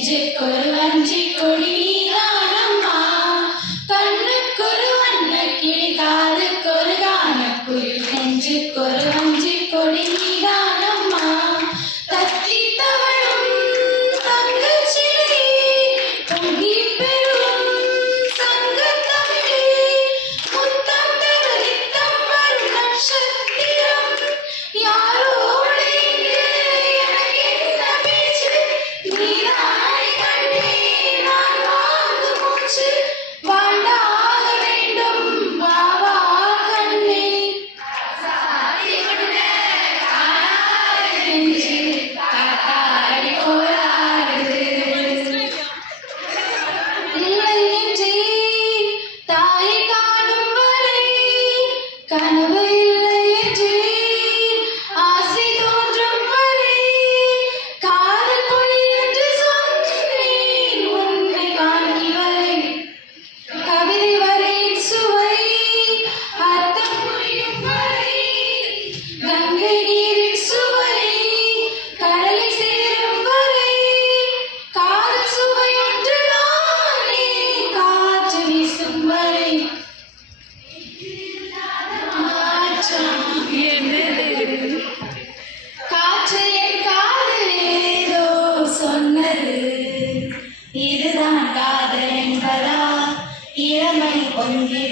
நெஞ்சுக்கொரு வஞ்சி கொடி நீதானம்மா, கண்ணுக்கொரு வண்ணக்கிளி காதுக்கொரு கானக்குயில், நெஞ்சுக்கொரு வஞ்சி கொடி நீதானம்மா. தத்தி தவழும் தங்கச்சிலை பொங்கி பெறும் சங்கத்தமிழே, முத்தம் தரு நித்தம் வரும் நட்சத்திரம் யாரோடு இங்கு எனக்கென்ன பேச்சு, நீதானே கண்ணே நான் வாங்கு மூச்சு, வாழ்ந்தாக வேண்டும் வா வா கண்ணே. நெஞ்சு காத்தாடி போராடுது, இல்லை என்றே தாயை காணும் வரை கனவு இல்லை என்றே ஆசை தோன்றும் வரை, காதல் பொய் என்று சொன்னேன் உன்னை காணும் வரை, கவிதை வரையின் சுவை அர்த்தம் புரியும் வரை, கங்கை நீரின் சுவை கடலை சேரும் வரை, காதல் சுவை ஒன்றுதானே காற்று வீசும் வரை. மாற்றம் என்னது? காற்று என் காதில் ஏதோ சொன்னது, இதுதான் காதல் என்பதா, இளமை பொங்கி